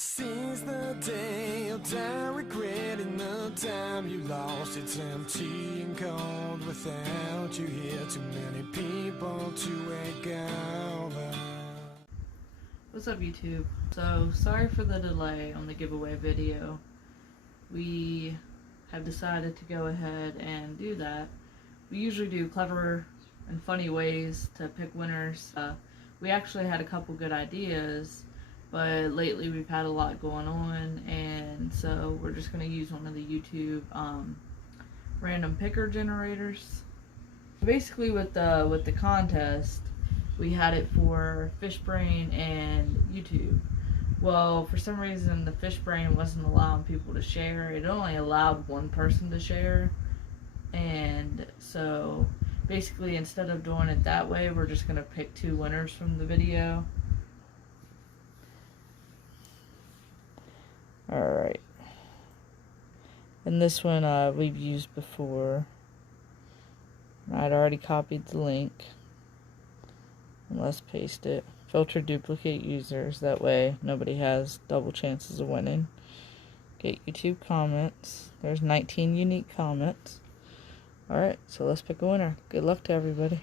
Seize the day, you'll die regretting the time you lost. It's empty and cold without you here. Too many people to wake over. What's up, YouTube? So, sorry for the delay on the giveaway video. We have decided to go ahead and do that. We usually do clever and funny ways to pick winners. We actually had a couple good ideas, but lately we've had a lot going on, and so we're just going to use one of the YouTube random picker generators. Basically, with the contest, we had it for Fishbrain and YouTube. Well, for some reason, the Fishbrain wasn't allowing people to share. It only allowed one person to share, and so basically, instead of doing it that way, we're just going to pick two winners from the video. Alright. And this one we've used before. I'd already copied the link. And let's paste it. Filter duplicate users. That way nobody has double chances of winning. Get YouTube comments. There's 19 unique comments. Alright, so let's pick a winner. Good luck to everybody.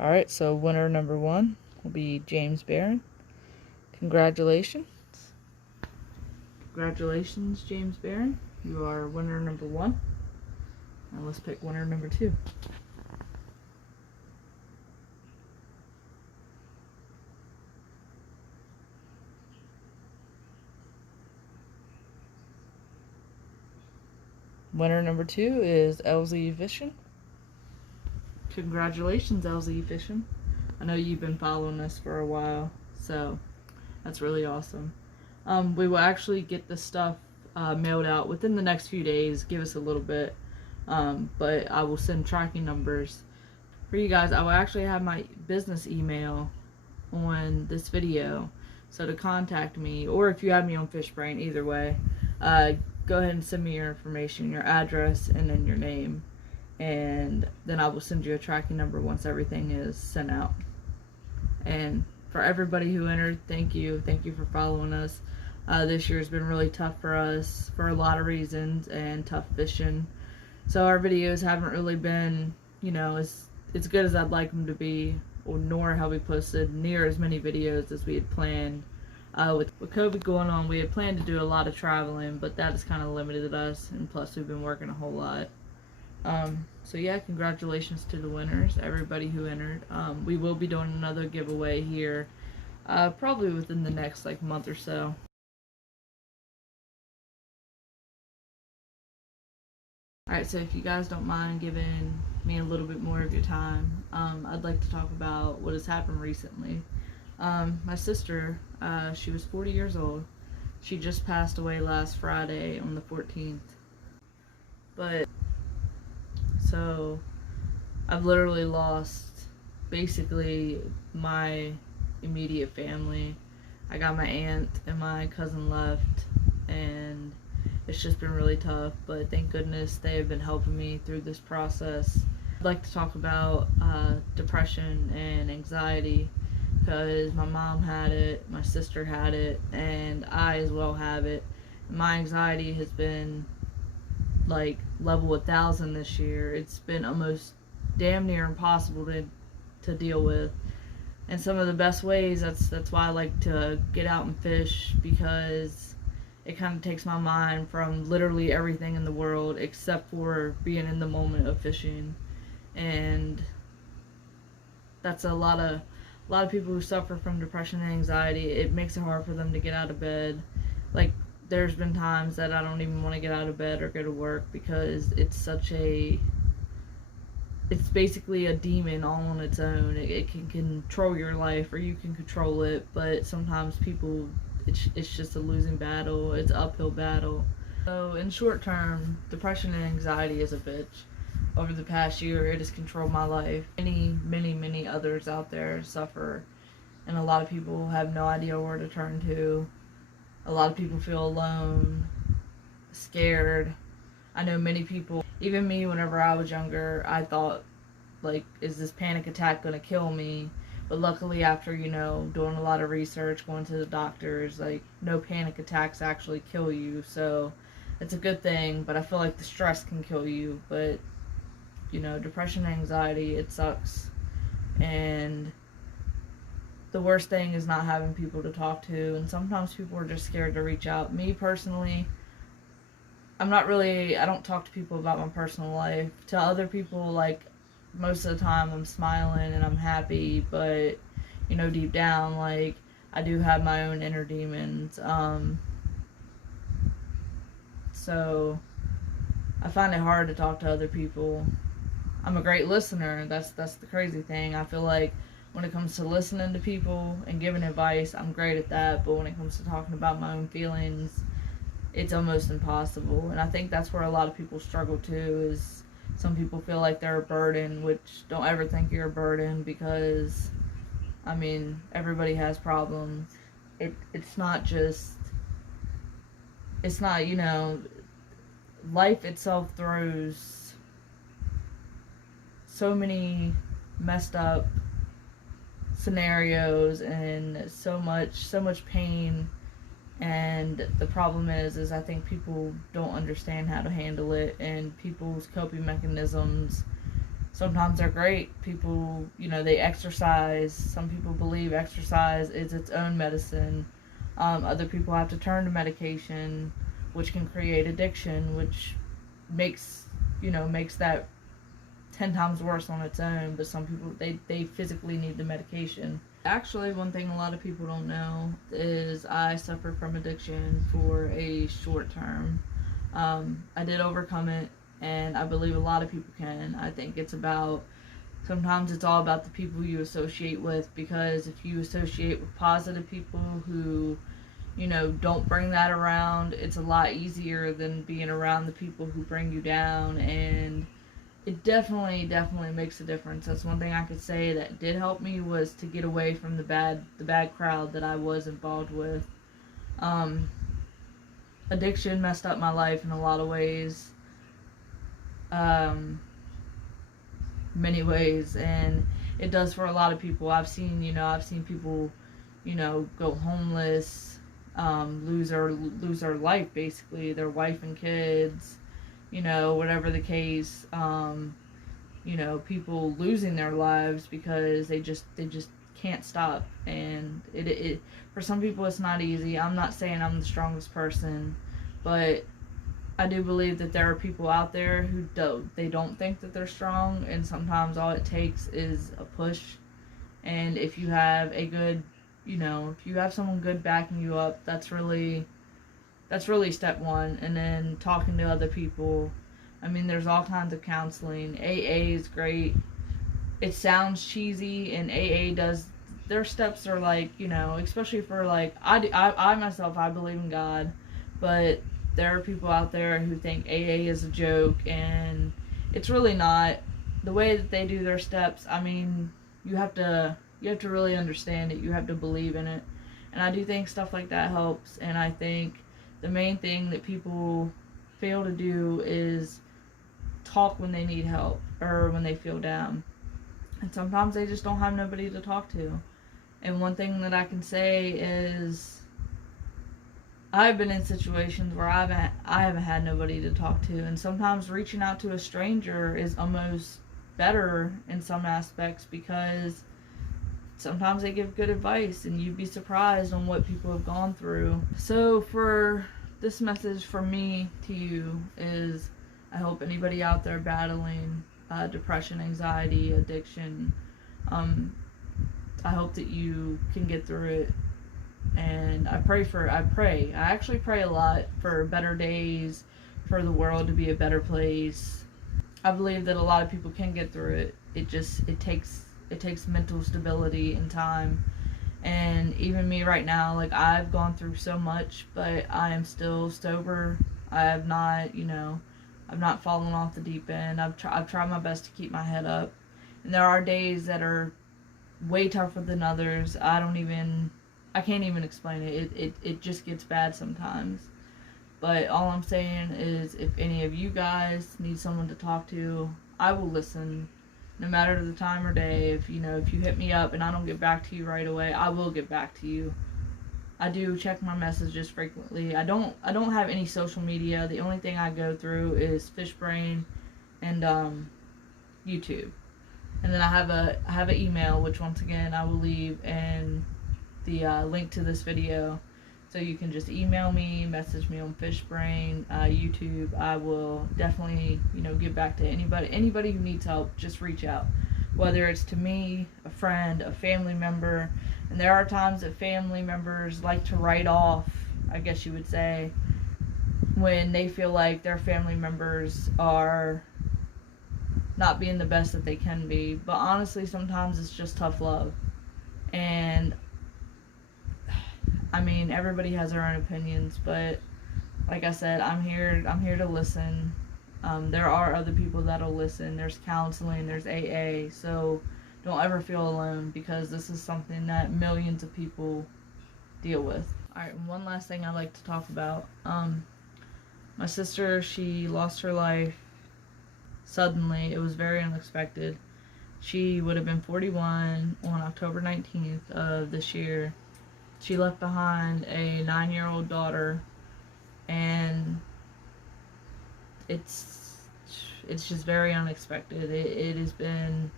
Alright, so winner number 1 will be James Barron. Congratulations. Congratulations, James Barron. You are winner number 1. Now let's pick winner number 2. Winner number 2 is LZ Vision. Congratulations, LZ Vision. I know you've been following us for a while, so that's really awesome. We will actually get the stuff mailed out within the next few days. Give us a little bit, but I will send tracking numbers for you guys. I will actually have my business email on this video, so to contact me, or if you have me on Fishbrain, either way, go ahead and send me your information, your address, and then your name, and then I will send you a tracking number once everything is sent out. And for everybody who entered, thank you for following us. This year has been really tough for us for a lot of reasons, and tough fishing, so our videos haven't really been, you know, as good as I'd like them to be, or nor have we posted near as many videos as we had planned. With COVID going on, we had planned to do a lot of traveling, but that has kind of limited us, and plus we've been working a whole lot. So yeah, congratulations to the winners, everybody who entered. We will be doing another giveaway here, probably within the next month or so. Alright, so if you guys don't mind giving me a little bit more of your time, I'd like to talk about what has happened recently. My sister, she was 40 years old. She just passed away last Friday on the 14th. But so I've literally lost basically my immediate family. I got my aunt and my cousin left, and it's just been really tough, but thank goodness they have been helping me through this process. I'd like to talk about depression and anxiety, because my mom had it, my sister had it, and I as well have it. My anxiety has been like level 1,000 this year. It's been almost damn near impossible to deal with. And some of the best ways, that's why I like to get out and fish, because it kind of takes my mind from literally everything in the world except for being in the moment of fishing. And that's a lot of people who suffer from depression and anxiety. It makes it hard for them to get out of bed. Like, there's been times that I don't even want to get out of bed or go to work, because it's basically a demon all on its own. It can control your life, or you can control it, but sometimes people, it's just a losing battle. It's an uphill battle. So in short term, depression and anxiety is a bitch. Over the past year, it has controlled my life. Many others out there suffer, and a lot of people have no idea where to turn to. A lot of people feel alone, scared. I know many people even me, whenever I was younger, I thought, like, is this panic attack going to kill me? But luckily, after, doing a lot of research, going to the doctors, like, no panic attacks actually kill you. So it's a good thing, but I feel like the stress can kill you. But, depression, anxiety, it sucks. And the worst thing is not having people to talk to. And sometimes people are just scared to reach out. Me, personally, I don't talk to people about my personal life. To other people, like, most of the time I'm smiling and I'm happy, but, deep down, like, I do have my own inner demons. So I find it hard to talk to other people. I'm a great listener. That's the crazy thing. I feel like when it comes to listening to people and giving advice, I'm great at that. But when it comes to talking about my own feelings, it's almost impossible. And I think that's where a lot of people struggle too, is some people feel like they're a burden, which don't ever think you're a burden, because, I mean, everybody has problems. It's not, life itself throws so many messed up scenarios and so much pain. And the problem is I think people don't understand how to handle it, and people's coping mechanisms, sometimes they're great. People, they exercise. Some people believe exercise is its own medicine. Other people have to turn to medication, which can create addiction, which makes that 10 times worse on its own. But some people, they physically need the medication. Actually, one thing a lot of people don't know is I suffered from addiction for a short term. I did overcome it, and I believe a lot of people can. I think sometimes it's all about the people you associate with, because if you associate with positive people who, don't bring that around, it's a lot easier than being around the people who bring you down. And it definitely makes a difference. That's one thing I could say that did help me, was to get away from the bad crowd that I was involved with. Addiction messed up my life in a lot of ways. Many ways, and it does for a lot of people. I've seen people, go homeless, lose their life, basically, their wife and kids, whatever the case, people losing their lives because they just can't stop. And it for some people it's not easy. I'm not saying I'm the strongest person, but I do believe that there are people out there who don't think that they're strong, and sometimes all it takes is a push. And if you have if you have someone good backing you up, that's really step one. And then talking to other people. I mean, there's all kinds of counseling. AA is great. It sounds cheesy, and AA does, their steps are like, especially for, like, I myself, I believe in God, but there are people out there who think AA is a joke, and it's really not. The way that they do their steps, I mean, you have to really understand it. You have to believe in it. And I do think stuff like that helps. And I think the main thing that people fail to do is talk when they need help or when they feel down. And sometimes they just don't have nobody to talk to. And one thing that I can say is, I've been in situations where I haven't had nobody to talk to, and sometimes reaching out to a stranger is almost better in some aspects, because sometimes they give good advice, and you'd be surprised on what people have gone through. So for this message from me to you is, I hope anybody out there battling depression, anxiety, addiction, I hope that you can get through it. And I actually pray a lot for better days, for the world to be a better place. I believe that a lot of people can get through it. It takes mental stability and time. And even me right now, like, I've gone through so much, but I am still sober. I have not, I've not fallen off the deep end. I've tried my best to keep my head up. And there are days that are way tougher than others. I can't even explain it. It just gets bad sometimes. But all I'm saying is, if any of you guys need someone to talk to, I will listen, no matter the time or day. If you hit me up and I don't get back to you right away, I will get back to you. I do check my messages frequently. I don't have any social media. The only thing I go through is Fishbrain and YouTube. And then I have an email, which once again I will leave in the link to this video. So you can just email me, message me on Fishbrain, YouTube. I will definitely, get back to anybody who needs help. Just reach out, whether it's to me, a friend, a family member. And there are times that family members like to write off, I guess you would say, when they feel like their family members are not being the best that they can be. But honestly, sometimes it's just tough love. And I mean, everybody has their own opinions, but like I said, I'm here to listen. There are other people that'll listen. There's counseling, there's AA, so don't ever feel alone, because this is something that millions of people deal with. Alright, one last thing I'd like to talk about. My sister, she lost her life suddenly. It was very unexpected. She would have been 41 on October 19th of this year. She left behind a 9-year-old daughter, and it's just very unexpected. It has been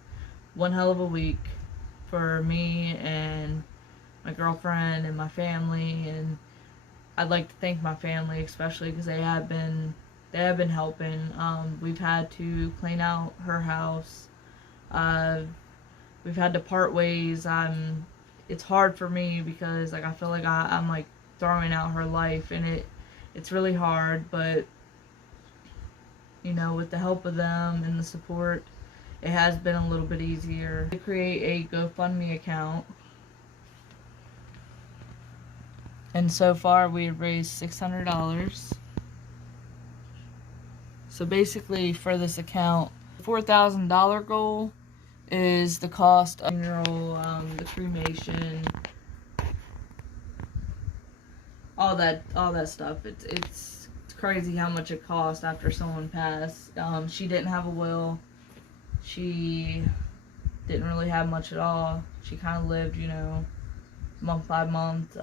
one hell of a week for me and my girlfriend and my family, and I'd like to thank my family especially, because they have been helping. We've had to clean out her house. We've had to part ways. It's hard for me because I feel like I'm like throwing out her life, and it's really hard, but with the help of them and the support, it has been a little bit easier. To create a GoFundMe account, and so far we have raised $600. So basically, for this account, $4,000 goal is the cost of the funeral, the cremation, all that stuff. It's crazy how much it costs after someone passed. She didn't have a will. She didn't really have much at all. She kind of lived, month by month,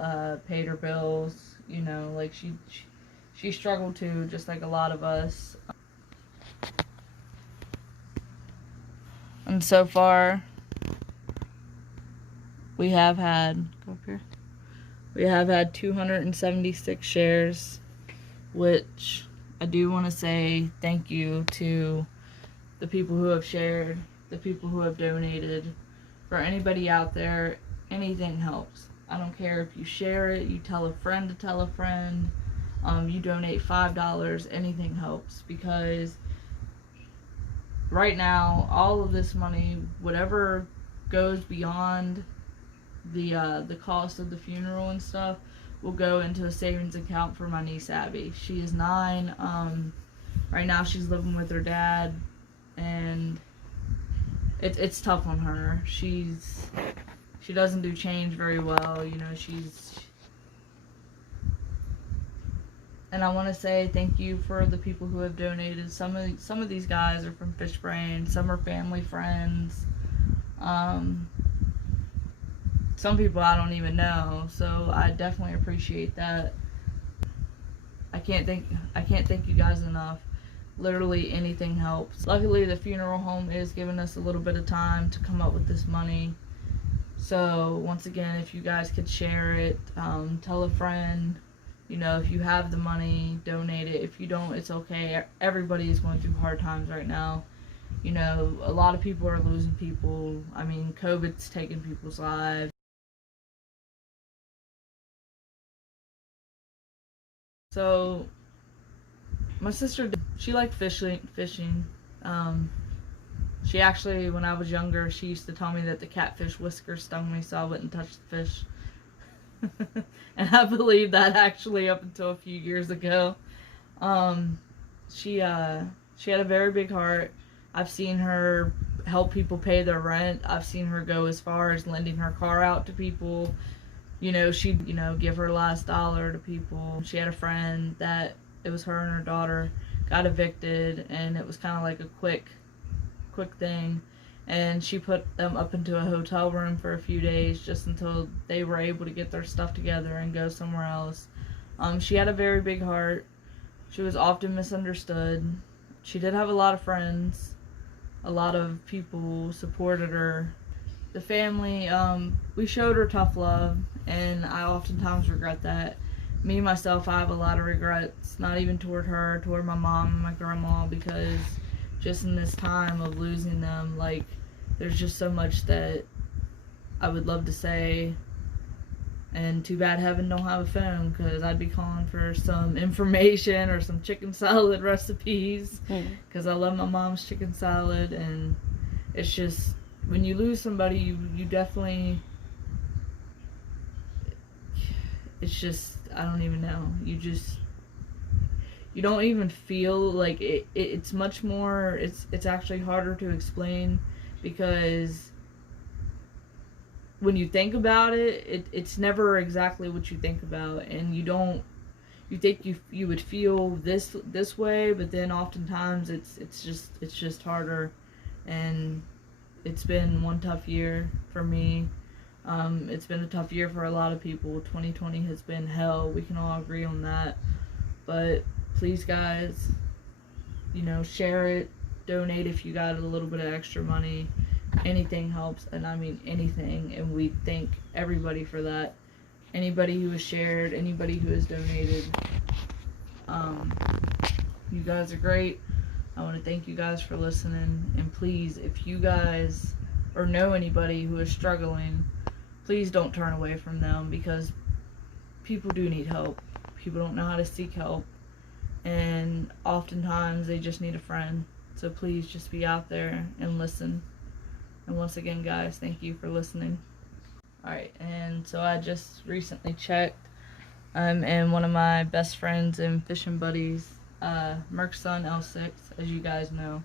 paid her bills, like she struggled too, just like a lot of us. And so far, we have had 276 shares, which I do want to say thank you to the people who have shared, the people who have donated. For anybody out there, anything helps. I don't care if you share it, you tell a friend to tell a friend, you donate $5, anything helps, because right now, all of this money, whatever goes beyond the cost of the funeral and stuff, will go into a savings account for my niece Abby. She is 9. Right now she's living with her dad, and it's tough on her. She doesn't do change very well, And I want to say thank you for the people who have donated. Some of these guys are from Fishbrain. Some are family friends. Some people I don't even know. So I definitely appreciate that. I can't thank you guys enough. Literally anything helps. Luckily, the funeral home is giving us a little bit of time to come up with this money. So once again, if you guys could share it, tell a friend. If you have the money, donate it. If you don't, it's okay. Everybody is going through hard times right now. A lot of people are losing people. I mean, COVID's taking people's lives. So, my sister, she liked fishing. She actually, when I was younger, she used to tell me that the catfish whisker stung me, so I wouldn't touch the fish. And I believe that actually up until a few years ago. She had a very big heart. I've seen her help people pay their rent. I've seen her go as far as lending her car out to people. She'd give her last dollar to people. She had a friend that it was her and her daughter got evicted, and it was kind of like a quick thing. And she put them up into a hotel room for a few days just until they were able to get their stuff together and go somewhere else. She had a very big heart. She was often misunderstood. She did have a lot of friends. A lot of people supported her. The family, we showed her tough love, and I oftentimes regret that. Me, myself, I have a lot of regrets, not even toward her, toward my mom and my grandma, because just in this time of losing them, like, there's just so much that I would love to say, and too bad Heaven don't have a phone, because I'd be calling for some information or some chicken salad recipes, because I love my mom's chicken salad. And it's just, when you lose somebody, you definitely, it's just, I don't even know, you don't even feel like it's much more, it's actually harder to explain, because when you think about it, it's never exactly what you think about, and you think you would feel this way, but then oftentimes it's just harder. And it's been one tough year for me. It's been a tough year for a lot of people. 2020 has been hell. We can all agree on that. But please, guys, share it, donate if you got a little bit of extra money. Anything helps, and I mean anything, and we thank everybody for that. Anybody who has shared, anybody who has donated, you guys are great. I want to thank you guys for listening, and please, if you guys or know anybody who is struggling, please don't turn away from them, because people do need help. People don't know how to seek help, and oftentimes they just need a friend. So please just be out there and listen. And once again, guys, thank you for listening. Alright, and so I just recently checked, and one of my best friends and fishing buddies, Merc's son L6, as you guys know,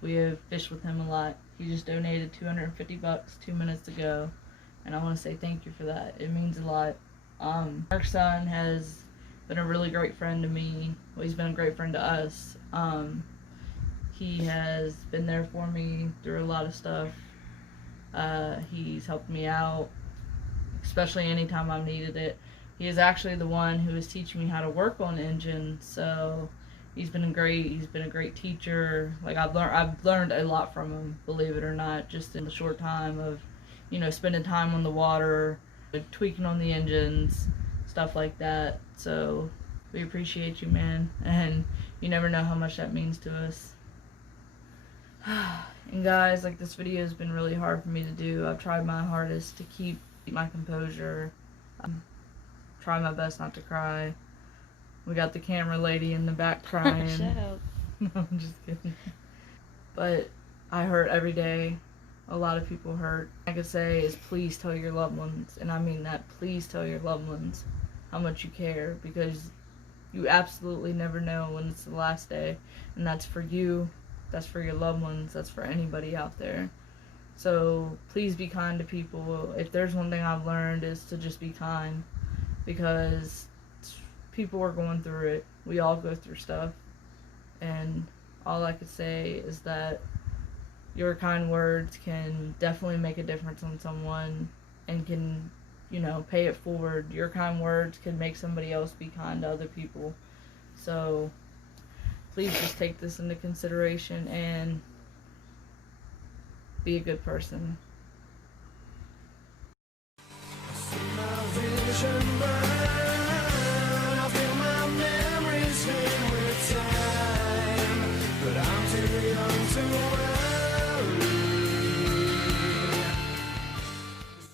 we have fished with him a lot. He just donated $250 2 minutes ago, and I want to say thank you for that. It means a lot. Merc's son has been a really great friend to me. Well, he's been a great friend to us. He has been there for me through a lot of stuff. He's helped me out, especially anytime I've needed it. He is actually the one who is teaching me how to work on engines, so he's been great. He's been a great teacher. Like, I've learned a lot from him, believe it or not, just in the short time of, spending time on the water, tweaking on the engines, stuff like that. So we appreciate you, man, and you never know how much that means to us. And guys, like, this video has been really hard for me to do. I've tried my hardest to keep my composure. Try my best not to cry. We got the camera lady in the back crying. Shut up. No, I'm just kidding. But I hurt every day. A lot of people hurt. All I could say is please tell your loved ones, and I mean that, please tell your loved ones how much you care, because you absolutely never know when it's the last day. And that's for you. That's for your loved ones. That's for anybody out there. So please be kind to people. If there's one thing I've learned, is to just be kind, because people are going through it. We all go through stuff, and all I could say is that your kind words can definitely make a difference on someone, and can, pay it forward. Your kind words can make somebody else be kind to other people. So please just take this into consideration and be a good person.